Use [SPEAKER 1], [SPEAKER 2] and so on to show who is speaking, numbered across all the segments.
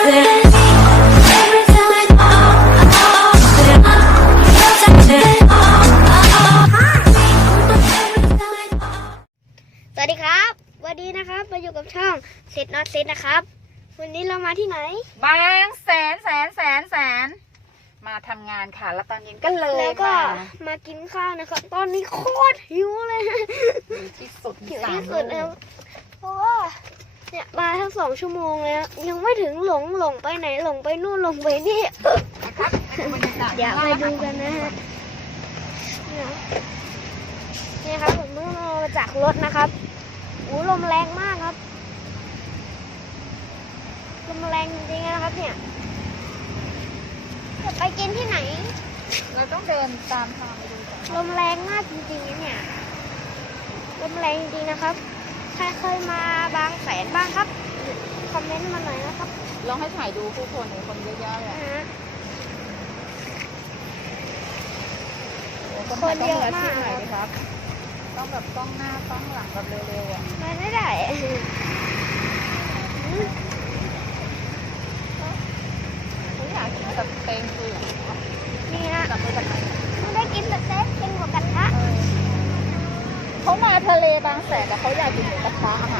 [SPEAKER 1] สวัสดีครับวันนี้นะครับมาอยู่กับช่องเซตน็อตเซตนะครับวันนี้เรามาที่ไหน
[SPEAKER 2] บางแสนมาทำงานค่ะแล้วตอนเย็นก็เลย
[SPEAKER 1] แล้วก็มากินข้าวนะครับตอนนี้โคตรหิวเลย
[SPEAKER 2] หิวที่สุด
[SPEAKER 1] หิวที่สุดแล้วเพราะว่าเนี่ยมาทั้ง2 ชั่วโมงแล้วยังไม่ถึงหลงไปไหนหลงไปนู่นหลงไปนี่เดี๋ยวไปดูกันนะฮะนี่ครับผมเพิ่งมาจากรถนะครับลมแรงมากครับลมแรงจริงๆนะครับเนี่ยจะไปกินที่ไหน
[SPEAKER 2] เราต้องเดินตามทางไปดู
[SPEAKER 1] ลมแรงมากจริงๆเนี่ยลมแรงจริงนะครับใครเคยมาบางแสนบ้างครับคอมเมนต์มาหน่อยนะครับ
[SPEAKER 2] ลองให้ถ่ายดูผู้คนคนเยอะๆเลย
[SPEAKER 1] คนเยอะมาก
[SPEAKER 2] ครับต้องแบบกล้องหน้ากล้องหลังแบบเร็วๆอ่ะ
[SPEAKER 1] ไม่ได้
[SPEAKER 2] ผมอยากกินสเต็กคือ
[SPEAKER 1] นี่นะ
[SPEAKER 2] จับมือกันไหม
[SPEAKER 1] ไม่ได้กินสเต็กกินหมูกระทะ
[SPEAKER 2] เขามาทะเลบางแสนแต่เขาอยากกินหมูกระทะค่ะ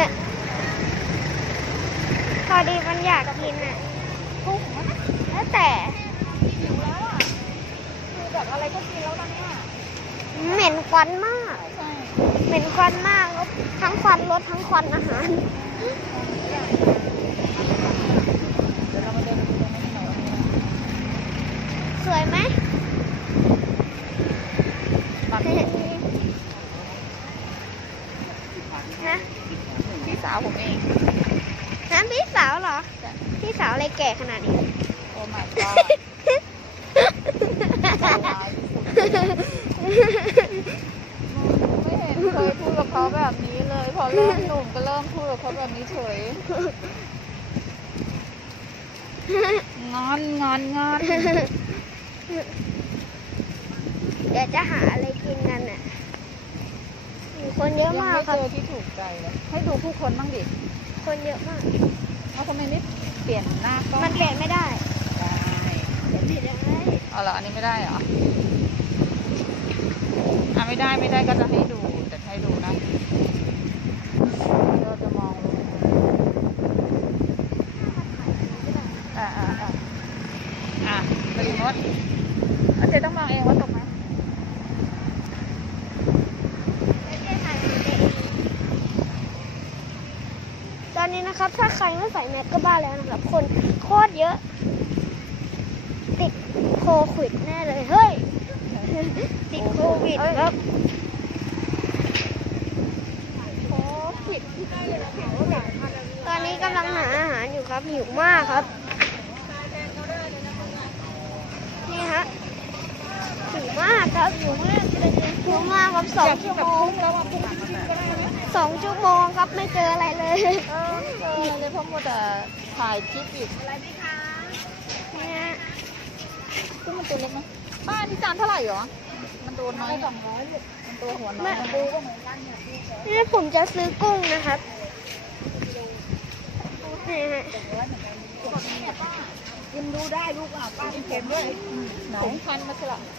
[SPEAKER 1] พอดีมันอยากกินอ่ะแล้วแต่
[SPEAKER 2] หิวแล้วอ่ะคือแบบอะไรก็กินแล้วตอนนี้
[SPEAKER 1] เหม็นควันมากเหม็นควันมากทั้งควันรถทั้งควันอาหาร
[SPEAKER 2] เดี๋ยวเรามาเดินดูตรงนี้หน่อย
[SPEAKER 1] สวยไหมนะ
[SPEAKER 2] พี่สาวผมเอง
[SPEAKER 1] นั่นพี่สาวเหรอพี่สาวอะไรแก่ขนาดนี้
[SPEAKER 2] โอ้ my god ไม่เห็นเคยพูดกับเขาแบบนี้เลยพอเริ่มหนุ่มก็เริ่มพูดกับเขาแบบนี้เฉยงอน
[SPEAKER 1] เดี๋ยวจะหาอะไรกินกันน่ะคนเยอะมากครับ
[SPEAKER 2] ยังไม่เจอที่ถูกใจเลยให้ดูผู้คนบ้างดิ
[SPEAKER 1] คนเยอะมาก
[SPEAKER 2] เอาทำไมไม่เปลี่ยนหน้าก็
[SPEAKER 1] มันเปลี่ยนไม่ได้
[SPEAKER 2] เอาเหรออันนี้ไม่ได้เหรอไม่ได้ก็จะให้ดูแต่ให้ดูนะเราจะมองลงไปดูโน้ตเจ๊ต้องมองเองว่าตกไหม
[SPEAKER 1] ตอนนี้นะครับถ้าใครไม่ใส่แมสก็บ้าแล้วนะครับคนโคตรเยอะติดโควิดแน่เลยเฮ้ยติดโควิดครับตอนนี้กำลังหาอาหารอยู่ครับหิวมากครับนี่ฮะหิวมากครับหิวมากครับ2 ชั่วโมง2 ชั่วโมงครับไม่เจออะไรเลย
[SPEAKER 2] เพราะมัวแต่ถ่ายคลิปอยู่อะไรไหมคะ
[SPEAKER 1] เนี่ย
[SPEAKER 2] กุ้งมันตัวเล็กไหมบ้านที่จานเท่าไหร่หรอมันตัวน้อย200มันตัวหัวน้อยดูก็เหมือนกัน
[SPEAKER 1] นี่ผมจะซื้อกุ้งนะครับ
[SPEAKER 2] กินดูได้ลูกป้าที่เข็มด้วยผมพันมาสลับ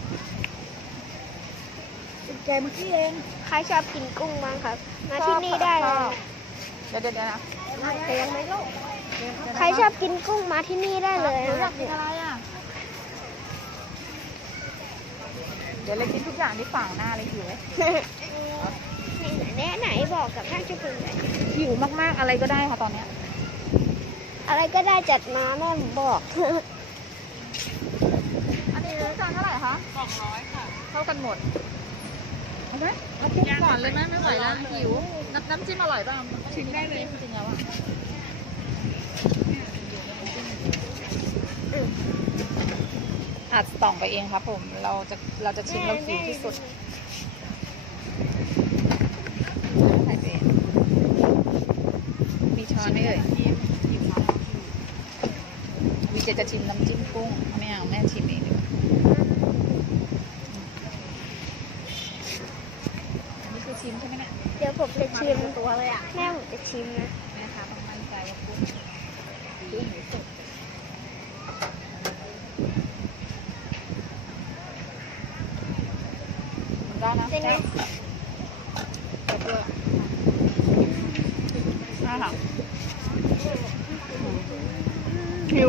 [SPEAKER 2] แกเมื่อกี้เอง
[SPEAKER 1] ใครชอบกินกุ้งบ้างครับมาที่นี่ได้
[SPEAKER 2] เดี๋ยวนะ
[SPEAKER 1] เตียงไหมลูกใครชอบกินกุ้งมาที่นี่ได้เลย
[SPEAKER 2] นะครับกินอะไรเดี๋ยวเลยกินทุกอย่างที่ฝั่งหน้าเลยหิว
[SPEAKER 1] ไหนบอกกับท่านชุกุลเลย
[SPEAKER 2] หิวมากๆอะไรก็ได้ค่ะตอนเนี้ย
[SPEAKER 1] อะไรก็ได้จัดมาแม่บอก
[SPEAKER 2] อันนี้จานเท่าไหร่คะ200ค่ะเท่ากันหมดเอาไหมเอากุ้งก่อนเลยไหมไม่ไหวแล้วหิวน้ำจิ้มอร่อยป่ะชิมได้เลยจริงๆแล้วอัดต่องไปเองครับผมเราจะชิมเราหิวที่สุดมีช้อนไหมเอ่ยวิเจจะชิมน้ำจิ้มกุ้งไม่เอาแม่ชิมเองดีกว่านี่คือชิมใช่ไหมเนี่ย
[SPEAKER 1] เดี๋ยวผมจะชิม
[SPEAKER 2] ตัวเลยอ่ะ
[SPEAKER 1] แม่ผมจะชิมนะ
[SPEAKER 2] แม่คะต้องมั่นใจว่ากุ้งดีกุ้งหมูสดมันได้นะ
[SPEAKER 1] เป็นไง
[SPEAKER 2] แบบเยอะน่าทานหิว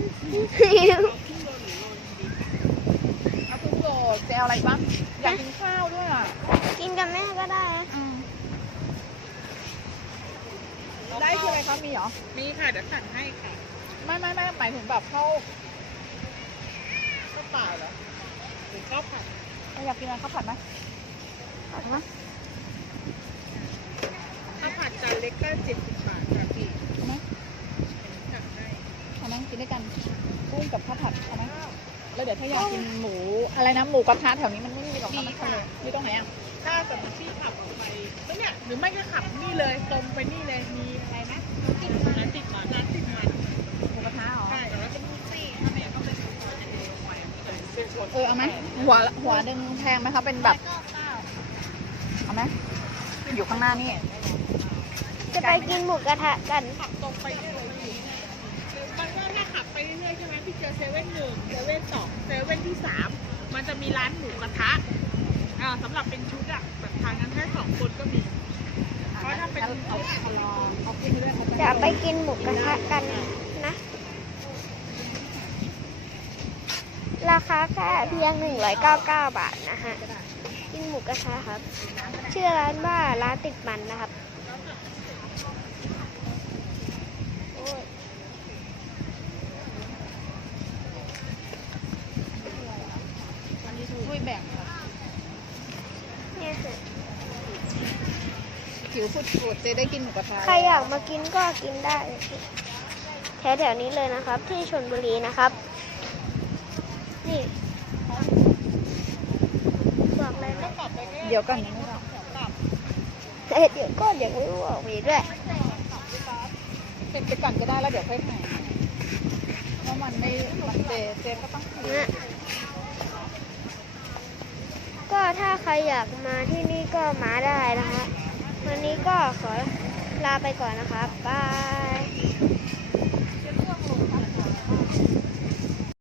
[SPEAKER 2] เอากุ้งโดดจะเอาอะไรบ้างอยากกินข้าวด้วยอ่ะ
[SPEAKER 1] กินกับแม่ก็ได้นะ
[SPEAKER 2] ได้คืออะไรคะมีเหรอ
[SPEAKER 3] มีค่ะ เดี๋ยวสั่งให้ค่ะ
[SPEAKER 2] ไม่หมายถึงแบบเข้า
[SPEAKER 3] ข้าวเปล่าเหรอ หรือข้าวผัด
[SPEAKER 2] อยากกินอะไรข้าวผัดไหม
[SPEAKER 1] ผัดมะ
[SPEAKER 3] ข้าวผัดจานเล็กก็70 บาทค่ะพี่
[SPEAKER 2] เอาไหม
[SPEAKER 3] สั่งให้
[SPEAKER 2] เอาไหมกินด้วยกันกุ้งกับข้าวผัดเอาไหมแล้วเดี๋ยวถ้าอยากกินหมูอะไรนะหมูกระทะแถวนี้มันไม่มีหรอกนะมันเลยมีตรงไหนอ่ะ
[SPEAKER 3] ถ้าสมมติที่ขับออกไปเนี่ย หรือไม่ก็ขับนี่เลยตรงไปนี่เลย มีอะไรนะร้านติดมัน
[SPEAKER 2] หมูกระทะเหรอ
[SPEAKER 3] ใช่แล้วเป็นบุฟเฟ่ต์ถ้าไม่ก็เป็นบุฟเฟ่ต์จะเดินลงไปเป็นชน
[SPEAKER 2] เอาไหมหัวหนึ่งแพงไหมคะเป็นแบบเอาไหมอยู่ข้างหน้านี่
[SPEAKER 1] จะไปกินหมูกระทะกัน
[SPEAKER 3] ขับตรงไปได้เลยพี่หรือมันก็ถ้าขับไปเรื่อยๆใช่ไหมพี่เจอ7-1 7-2 7-3 มันจะมีร้านหมูกระทะสำหรับเป็นชุดอะแบบทานกันแค่2 คนก็มี เพราะถ้าเป็น
[SPEAKER 2] เอาลองเอาขึ้นไปด้วย
[SPEAKER 1] จะไปกินหมูกระทะกันนะ ราคาแค่เพียง199 บาทนะฮะ กินหมูกระทะครับ ชื่อร้านว่าร้านติดมันนะครับโอ้ย
[SPEAKER 2] ช่วยแบ่งค่ะ
[SPEAKER 1] เนี่ยค่ะ
[SPEAKER 2] ผิวฟุดๆจะได้กินหมูกระทะ
[SPEAKER 1] ใครอยากมากินก็กินได้แถวๆนี้เลยนะครับ ที่ชลบุรีนะครับ นี่บอกเลยนะ
[SPEAKER 2] เดี๋ยวก่อนนะไม่หรอก
[SPEAKER 1] เดี๋ยวก็ยังไม่บอกมีด้วย
[SPEAKER 2] เป็นไปก่อนก็ได้แล้วเดี๋ยวค่อยถ่ายเพราะมันไม่มันเจก็ต้อง
[SPEAKER 1] นะก็ถ้าใครอยากมาที่นี่ก็มาได้นะคะ วันนี้ก็ขอลาไปก่อนนะครับ บาย